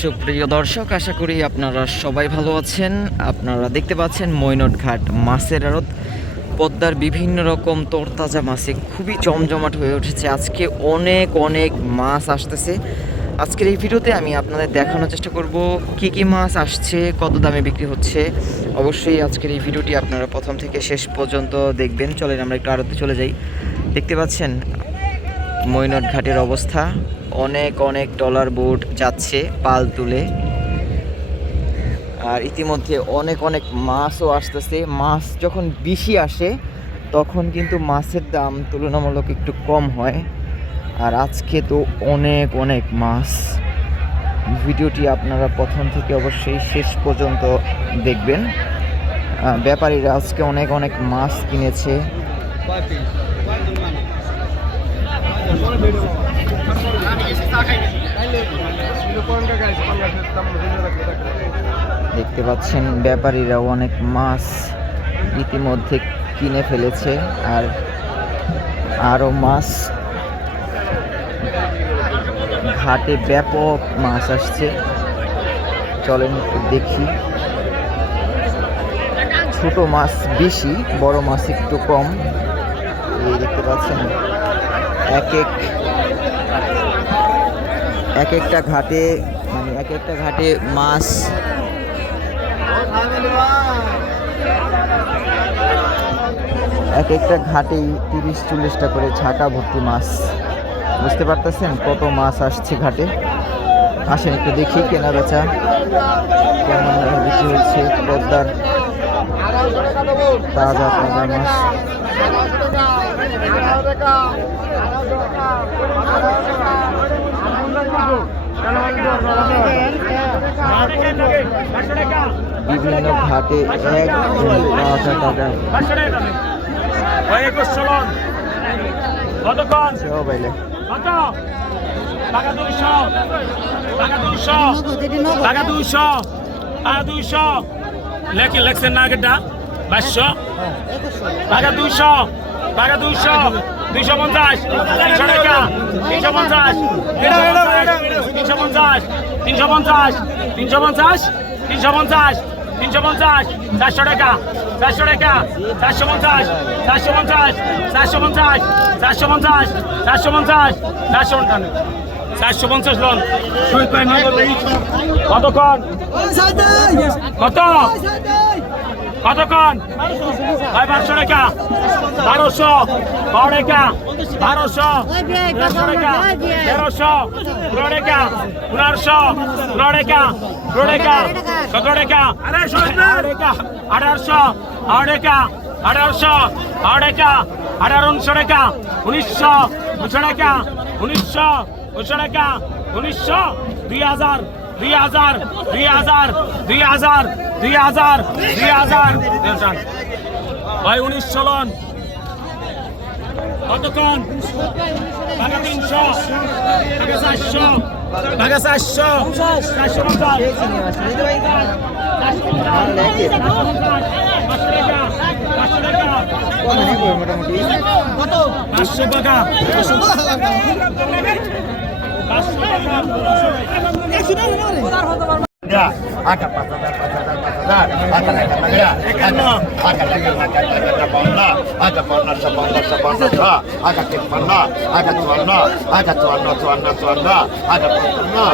সুপ্রিয় দর্শক, আশা করি আপনারা সবাই ভালো আছেন। আপনারা দেখতে পাচ্ছেন মৈনট ঘাট মাছের আড়ত। পদ্মার বিভিন্ন রকম তরতাজা মাছে খুবই জমজমাট হয়ে উঠেছে। আজকে অনেক অনেক মাছ আসতেছে। আজকের এই ভিডিওতে আমি আপনাদের দেখানোর চেষ্টা করব, কি কি মাছ আসছে, কত দামে বিক্রি হচ্ছে। অবশ্যই আজকের এই ভিডিওটি আপনারা প্রথম থেকে শেষ পর্যন্ত দেখবেন। চলেন আমরা একটু আড়তে চলে যাই। দেখতে পাচ্ছেন মৈনট ঘাটের অবস্থা। অনেক অনেক ডলার বোট যাচ্ছে পাল তুলে। আর ইতিমধ্যে অনেক অনেক মাছও আসতেছে। মাছ যখন বেশি আসে, তখন কিন্তু মাছের দাম তুলনামূলক একটু কম হয়। আর আজকে তো অনেক অনেক মাছ। ভিডিওটি আপনারা প্রথম থেকে অবশ্যই শেষ পর্যন্ত দেখবেন। ব্যাপারীরা আজকে অনেক অনেক মাছ কিনেছে। দেখতে পাচ্ছেন ব্যাপারীরা অনেক মাছ ইতিমধ্যে কিনে ফেলেছে আর আরও মাছ। ঘাটে ব্যাপক মাছ আসছে। চলেন দেখি। ছোট মাছ বেশি, বড় মাছ একটু কম। এই দেখতে পাচ্ছেন এক এক এক একটা ঘাটে মানে এক একটা ঘাটে মাছ। এক একটা ঘাটেই তিরিশ চল্লিশটা করে ছাকা ভর্তি মাছ। বুঝতে পারতেছেন কত মাছ আসছে ঘাটে? আসেন একটু দেখি কেনা বেচা কেমন বিক্রি হচ্ছে, পদ্মার তাজা তাজা মাছ। বিভিন্ন ঘাটে এক টাকা দুইশো টাকা দুইশো টাকা দুইশো টাকা দুইশো। লেখে লেখছেন না আগেরটা? বাইশশো টাকা দুইশো টাকা দুইশো দুইশো পঞ্চাশ, তিনশো টাকা, তিনশো পঞ্চাশ তিনশো পঞ্চাশ তিনশো পঞ্চাশ তিনশো পঞ্চাশ তিনশো পঞ্চাশ তিনশো পঞ্চাশ চারশো টাকা চারশো টাকা, চারশো পঞ্চাশ চারশো পঞ্চাশ চারশো পঞ্চাশ চারশো পঞ্চাশ চারশো পঞ্চাশ চারশো পঞ্চাশ চারশো পঞ্চাশ লোন। কতক্ষণ কত? কতক্ষণ? ভাই বারোশো টাকা। বারোশো। বারো টাকা বারোশো। তেরোশো। টাকা তেরোশো পনেরো টাকা। পনেরোশো। পনেরো টাকা। পনেরো টাকা। সতেরো টাকা। আঠারোশো আড়াই টাকা। আঠারোশো। আড়াই টাকা। আঠারো উনিশশো টাকা উনিশশো। উনিশশো। টাকা উনিশশো। উনিশশো। টাকা উনিশশো। দুই হাজার। দুই হাজার দুই হাজার দুই হাজার দুই হাজার দুই হাজার। ভাই উনিশশো লন কতক্ষণ? টাকা তিনশো টাকা চারশো টাকা চারশো চারশো পঞ্চাশ। পাঁচশো টাকা। পাঁচশো টাকা Ya, agak pasar pasar pasar, agak agak negara, agak agak lagi agak agak bangla, agak bangla sabangla sabangla sa, agak kipana, agak tuana, agak tuana tuana tuana, agak pantana,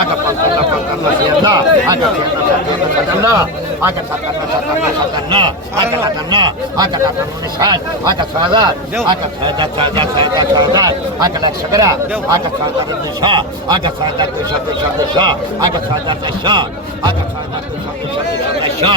agak pantana pantana siana, agak siana siana siana, agak sakana sakana sakana, agak sakana, agak sakana munisan, agak sadar, agak sadar sadar Agalak Sagara, Agasadar Desha, Agasadar Desha Desha Desha, Agasadar Desha, Agasadar Desha Desha Desha Desha,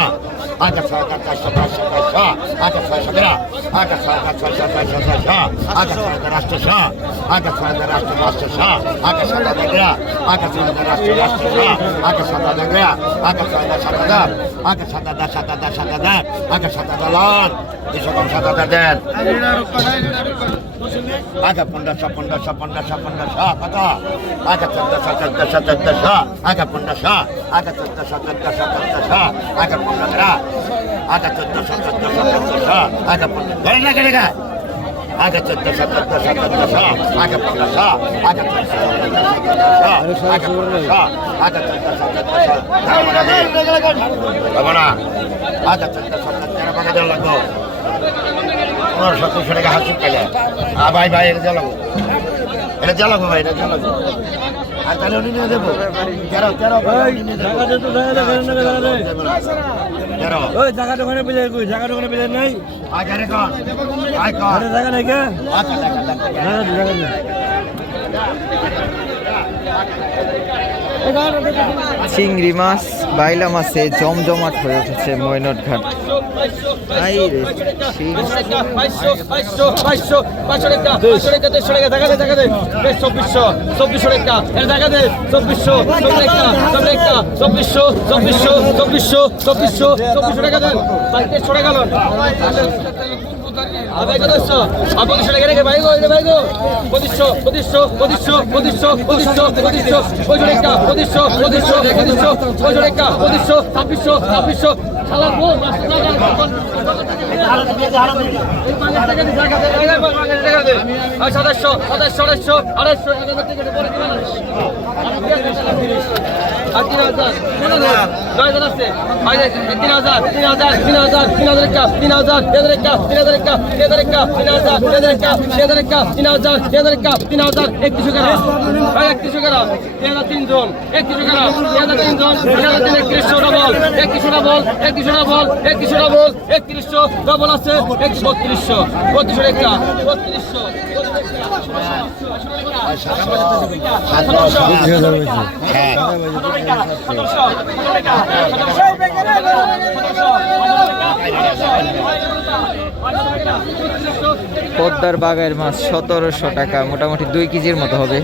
desa, agak sadar desa desa desa desa, agak sadar desa desa desa, agak sadar segera, agak sadar desa desa desa, agak sadar desa, agak sadar desa desa, agak sadar negara, agak sadar desa desa, agak sadar negara, agak sadar sadar, agak sadar desa desa desa, agak sadar dalan, disokong sadar den. Aga pundasa pundasa pundasa pundasa kata. Aga tendasa tendasa tendasa. Aga pundasa. Aga tendasa tendasa tendasa. Aga pundasa. Aga tendasa tendasa tendasa. Aga pundasa. Gara gara gara. আগে চোদ্দশো চোদ্দশো চোদ্দশো। আগে পনেরোশো আগে চোদ্দশো আগে পনেরোশো আগে চোদ্দশো চোদ্দশো। না। আগে চোদ্দশো তেরো টাকা দেওয়া লাগবো। পনেরোশো দুশো টাকা হাসি পেলে। আ ভাই ভাই এটা জ্বালাবো। এটা জ্বালাবো ভাই এটা জ্বালাবো। আর তাহলে উনি নিয়ে দেবো তেরো তেরো নিয়ে দেবো। তেরো ওই জায়গাটা ওখানে বেজে কই? জায়গাটা ওখানে বেজে নাই? আগে রে কন আয় কন আরে জায়গা নাই কে? আচ্ছা জায়গা জায়গা চিংড়ি মাছ বাইলা মাছে জমজমাট হয়ে উঠেছে ময়নট ঘাট চব্বিশশো চব্বিশশো এর দেখা দে চব্বিশশো চব্বিশশো চব্বিশশো চব্বিশশো চব্বিশশো চব্বিশশো টাকা দেন দেড়শো টাকা লোন আবার কতশো আর পঁচিশশো টাকা রেখে ভাই গো রে ভাই গো পঁচিশশো পঁচিশশো পঁচিশশো পঁচিশশো পঁচিশশো পঁচিশশো পঁচিশশো টাকা পঁচিশশো পঁচিশশো পঁচিশশো পঁচিশশো টাকা পঁচিশশো ছাব্বিশশো ছাব্বিশশো গো সাতাশশো সাতাশশো তিন হাজার নয় তিন হাজার হাজার, তিন হাজার তিন হাজার তিন হাজার, তিন তিন হাজার তিন হাজার তিন হাজার একা তিন তিন হাজার তিন হাজার একা তিন হাজার টাকা তিন তিনজন, একত্রিশশো হাজার তিনজন, তিন একত্রিশশো ডবল একত্রিশশো ডবল একত্রিশশো আছে একশো বত্রিশশো বত্রিশশো টাকা বত্রিশশো পদ্মার বাগের মাছ সতেরোশো টাকা মোটামুটি দুই কেজির মতো হবে।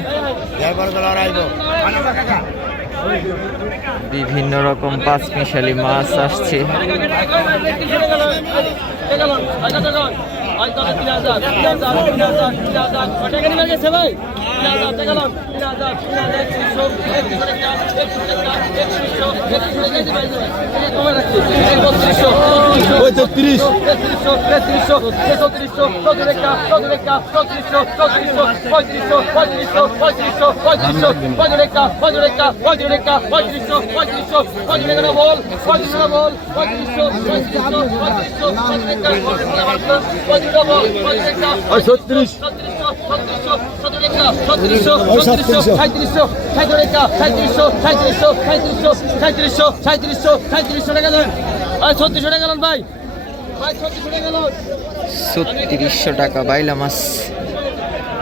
বিভিন্ন রকম পাঁচমিশালি মাছ আসছে। এরপরগুলো আড়াইবো বিভিন্ন রকম পাঁচ মিশালি মাছ আসছে ছত্রিশ ছত্রিশশো টাকা দেন ছত্রিশশো টাকা দেন। ভাই। ভাই ছত্রিশশো টাকা দেন। ছত্রিশশো টাকা বাইলা মাছ।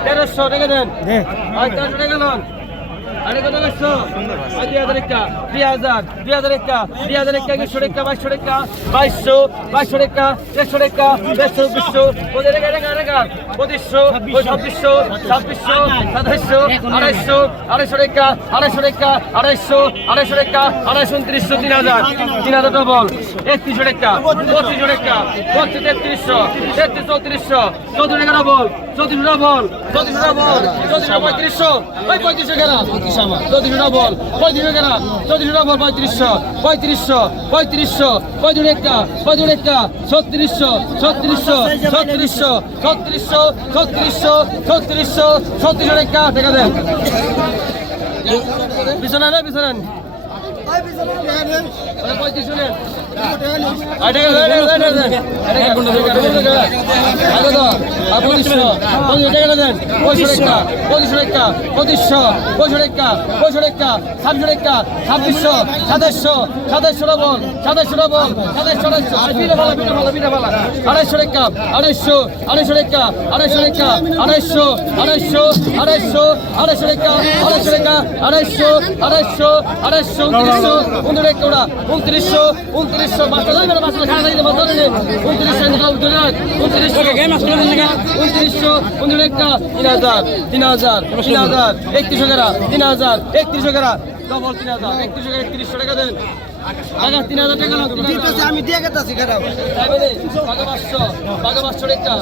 তেরোশো টাকা দেন। আর তেরোশো টাকা দেন। হাজার একটা, দুই হাজার দুই হাজার একটা, দুই হাজার একটা একশো টাকা বাইশশো টাকা বাইশশো ছাব্বিশশো ছাব্বিশশো, সাতাইশশো আড়াইশো আড়াইশো টাকা আড়াইশো টাকা আড়াইশো আড়াইশো টাকা আড়াইশো, উনত্রিশশো, তিন হাজার তিন হাজার ডবল একত্রিশশো টাকা পঁচিশশো টাকা পঁচিশ তেত্রিশশো, তেত্রিশ চৌত্রিশশো, চৌত্রিশ টাকা ডবল চৌত্রিশ ডবল চৌত্রিশ ডবল চৌত্রিশ পঁয়ত্রিশশো, ওই পঁয়ত্রিশশো কেনা চৌত্রিশ ডবল পঁয়ত্রিশশো কেনা চৌত্রিশ ডবল পঁয়ত্রিশশো পঁয়ত্রিশশো পঁয়ত্রিশশো, পঁয়ত্রিশ একটা পঁয়ত্রিশ একটা, ছত্রিশশো ছত্রিশশো ছত্রিশশো ছত্রিশশো ছত্রিশশো ছত্রিশশো ছত্রিশশো টাকা টাকা দেন। পিছনে না নেন ছাব্বিশশো সাতাশশো সাতাশশো ডবল সাতাশশো ডবল সাতাশশো আড়াইশো টাকা আড়াইশো আড়াইশো টাকা আড়াইশো টাকা আড়াইশো আড়াইশো আড়াইশো আড়াইশো টাকা আড়াইশো টাকা আড়াইশো আড়াইশো আড়াইশো উনত্রিশশো উনত্রিশ টাকা উনত্রিশশো উনত্রিশশো মাস্টার ধরে না মাস্টার খানা মাস্টার ধরে উনত্রিশশো উনত্রিশশো উনত্রিশশো উনত্রিশ টাকা তিন হাজার তিন হাজার তিন হাজার একত্রিশশো টাকা। তিন হাজার একত্রিশশো টাকা। ডবল তিন হাজার একত্রিশশো টাকা একত্রিশশো টাকা দেন। আমি দিয়ে গেছি খারাপ। পাগা পাঁচশো বাঘা পাঁচশো টাকা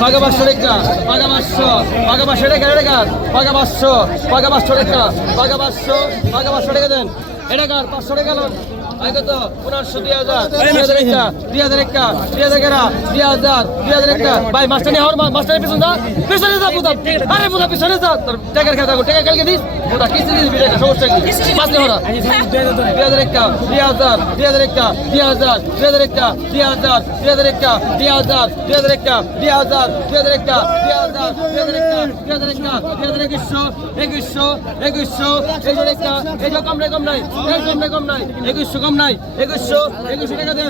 পাগা পাঁচশো টাকা পাগা পাঁচশো পাগা পাঁচশো টাকা পাগা পাঁচশো পাগা পাঁচশো টাকা পাগা পাঁচশো পাগা পাঁচশো টাকা দেন। এটা কার? পাঁচশো টাকা আই কত পনেরোশো দুই হাজার দুই হাজার একটা দুই হাজার একটা দুই হাজার এগারো দুই হাজার দুই হাজার একটা ভাই মাস্টার হওয়ার মাস্টারের পিছন যা পিছনে যা বুঝা আরে বুঝা পিছনে যা তোর টাকার খেতা টাকা কালকে দিস বুঝা কিস্তি দিবি টাকা সমস্যা কি মাস্টার হরা দুই হাজার একটা দুই হাজার দুই হাজার একটা দুই হাজার দুই হাজার একটা দুই হাজার দুই হাজার একটা দুই হাজার দুই হাজার একটা দুই হাজার দুই হাজার একটা দুই হাজার দুই হাজার একটা দুই হাজার একটা দুই হাজার একুশশো একুশশো একুশশো এই একটা এই কম নাই কম নাই এই কম নাই একুশশো কম নাই একুশশো একুশশো টাকা দেন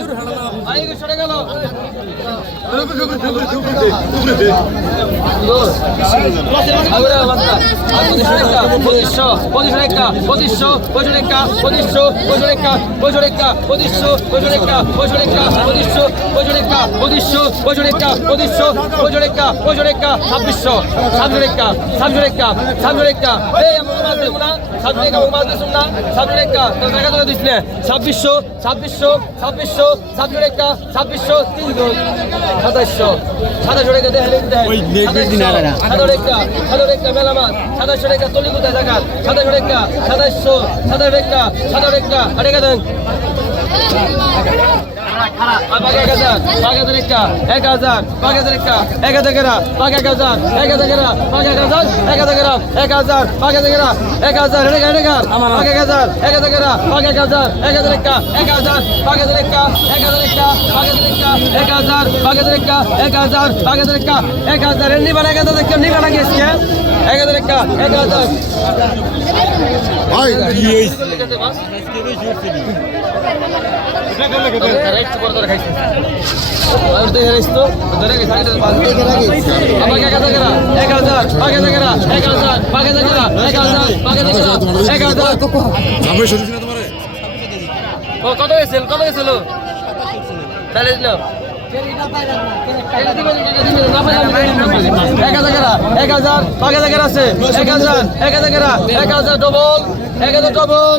আর একুশশো টাকা ছাব্বিশশো ছাব্বিশ ছাব্বিশশো ছাব্বিশশো ছাব্বিশশো ছাব্বিশ একটা ছাব্বিশশো তিন গোল সাতাশশো। সাতাশশো টাকা সাতাশ একটা সাতাশো একটা মেলা মাছ সাতাশশো টাকা তলি কোথায় থাকা সাতাশশো একটা সাতাশশো সাতাশ একটা সাতাশ একটা আরে দেন এক হাজার পাক হাজার একটা এক হাজার গেরা পাক এক হাজার এক হাজার গেরা পাক এক হাজার এক হাজার গেরা এক হাজার পাক হাজার গেরা এক হাজার এটা এটা কার পাক এক হাজার এক হাজার গেরা পাক এক হাজার এক হাজার একটা এক হাজার পাক হাজার একটা এক হাজার একটা পাক হাজার একটা এক হাজার পাক হাজার একটা এক হাজার পাক হাজার একটা এক হাজার নিবান এক হাজার একটা নিবান আগে এক হাজার একটা এক হাজার ভাই কি হইছে এক এক এক এক এক কত গেছিল কত গেছিল তাহলে এক হাজার এক হাজার পাঁচ হাজার আছে। এক হাজার এক হাজার এক হাজার ডবল এক হাজার ডবল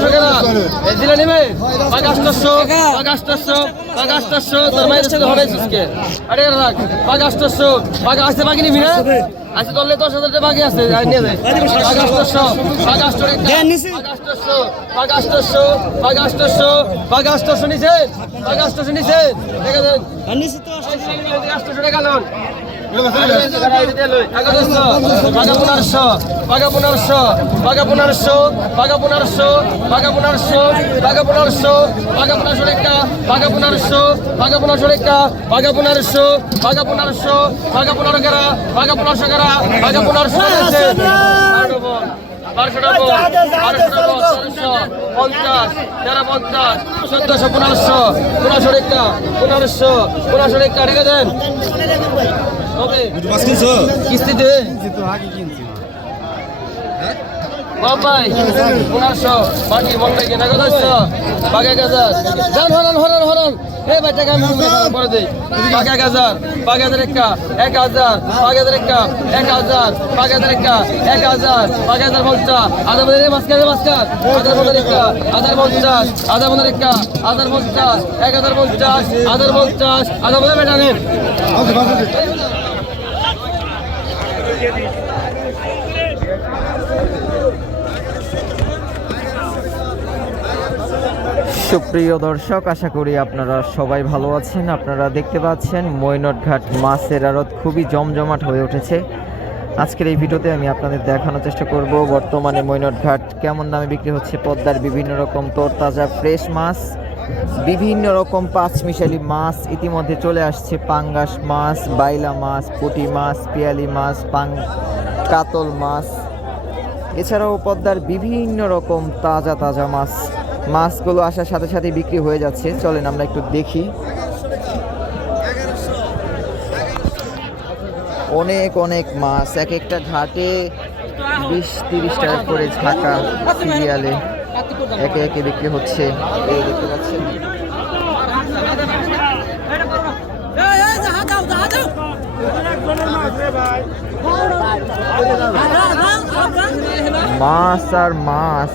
দিলে নেবে বাঘ আষ্টশো বাঘ আষ্টশো বাঘ আষ্টশো তোর মায়ের সাথে হরাইছিস কে আরে রাখ বাঘ আষ্টশো বাঘ আসতে বাকি নিবি না আচ্ছা তোর দশ হাজার টাকা বাকি আছে নিয়ে যায় বাগাস্টশো বাগাস্টর বাগাস্টশো বাগাস্টশো বাগাস্টশো বাগাস্টশো নিছে বাগাস্টশো নিছে দেখে দেন বাগাস্টশো টাকা লোন বাগা পনেরোশো বাগা পনেরোশো বাগা পনেরোশো বাগা পনেরোশো বাগা পনেরোশো বাগা পনেরোশো বাগা পনেরোশো টাকা বাগা পনেরোশো বাগা পনেরোশো টাকা বাগা পনেরোশো বাগা পনেরোশো বাগা পনেরো গেরা বাগা পনেরোশো গেরা বাগা পনেরোশো বারোশো টাকা বারোশো টাকা পঞ্চাশ তেরো পঞ্চাশ চোদ্দশো পনেরোশো পনেরোশো টাকা পনেরোশো পনেরোশো টাকা রেখে দেন কবে কিস্তিতে বাবাই পনেরোশো বাকি মন থেকে না কথা এক হাজার যান হরন হরন হরন। এই ভাই টাকা আমি পরে দিই। এক হাজার বাকি হাজার একটা এক হাজার বাকি হাজার একটা এক হাজার বাকি হাজার একটা এক হাজার বাকি হাজার পঞ্চাশ আধার মধ্যে মাস্কার মাস্কার আধার মধ্যে একটা আধার পঞ্চাশ আধার মধ্যে একটা আধার পঞ্চাশ এক হাজার পঞ্চাশ আধার পঞ্চাশ আধার বেটা নেন সুপ্রিয় দর্শক, আশা করি আপনারা সবাই ভালো আছেন। আপনারা দেখতে পাচ্ছেন মৈনট ঘাট মাছের আড়ত খুবই জমজমাট হয়ে উঠেছে। আজকের এই ভিডিওতে আমি আপনাদের দেখানোর চেষ্টা করব বর্তমানে মৈনট ঘাট কেমন দামে বিক্রি হচ্ছে, পদ্মার বিভিন্ন রকম, তরতাজা ফ্রেশ মাছ। বিভিন্ন রকম পাঁচমিশালি মাছ ইতিমধ্যে চলে আসছে। পাঙ্গাস মাছ, বাইলা মাছ, পুঁটি মাছ, পিয়ালি মাছ, পাং কাতল মাছ। এছাড়াও পদ্মার বিভিন্ন রকম তাজা তাজা মাছ। মাছগুলো আসার সাথে সাথে বিক্রি হয়ে যাচ্ছে। চলেন আমরা একটু দেখি। অনেক অনেক মাছ। এক একটা ঘাটে বিশ, তিরিশ টাকা করে ঝাঁকা সিরিয়ালে। একে একে বিক্রি হচ্ছে। মাছ আর মাছ।